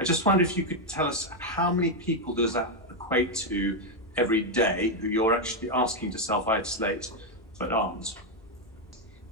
I just wonder if you could tell us how many people does that equate to every day who you're actually asking to self-isolate but aren't?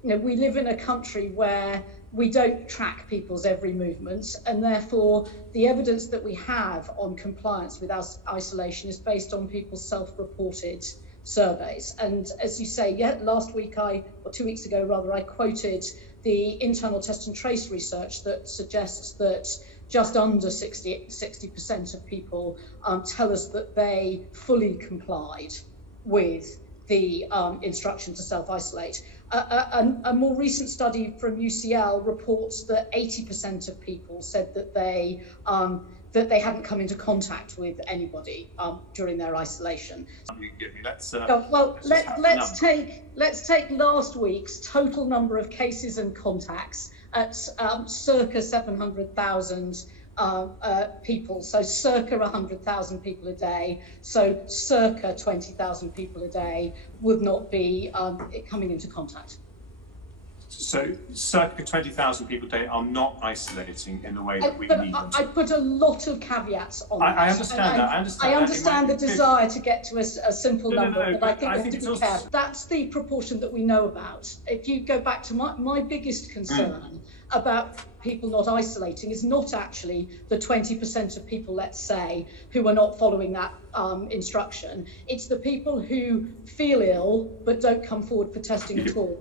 You know, we live in a country where we don't track people's every movement, and therefore the evidence that we have on compliance with isolation is based on people's self-reported surveys. And as you say, last week or 2 weeks ago rather, I quoted the internal test and trace research that suggests that just under 60% of people tell us that they fully complied with the instruction to self-isolate. A more recent study from UCL reports that 80% of people said that they hadn't come into contact with anybody during their isolation. You can give me, let's take last week's total number of cases and contacts at circa 700,000 people, so circa 100,000 people a day, so circa 20,000 people a day would not be coming into contact. So circa 20,000 people a day are not isolating in the way that we need them to. I put a lot of caveats on that. I understand that. I understand the desire to get to a simple number, but I think we have to be careful. That's the proportion that we know about. If you go back to my biggest concern about people not isolating is not actually the 20% of people, let's say, who are not following that instruction. It's the people who feel ill but don't come forward for testing at all.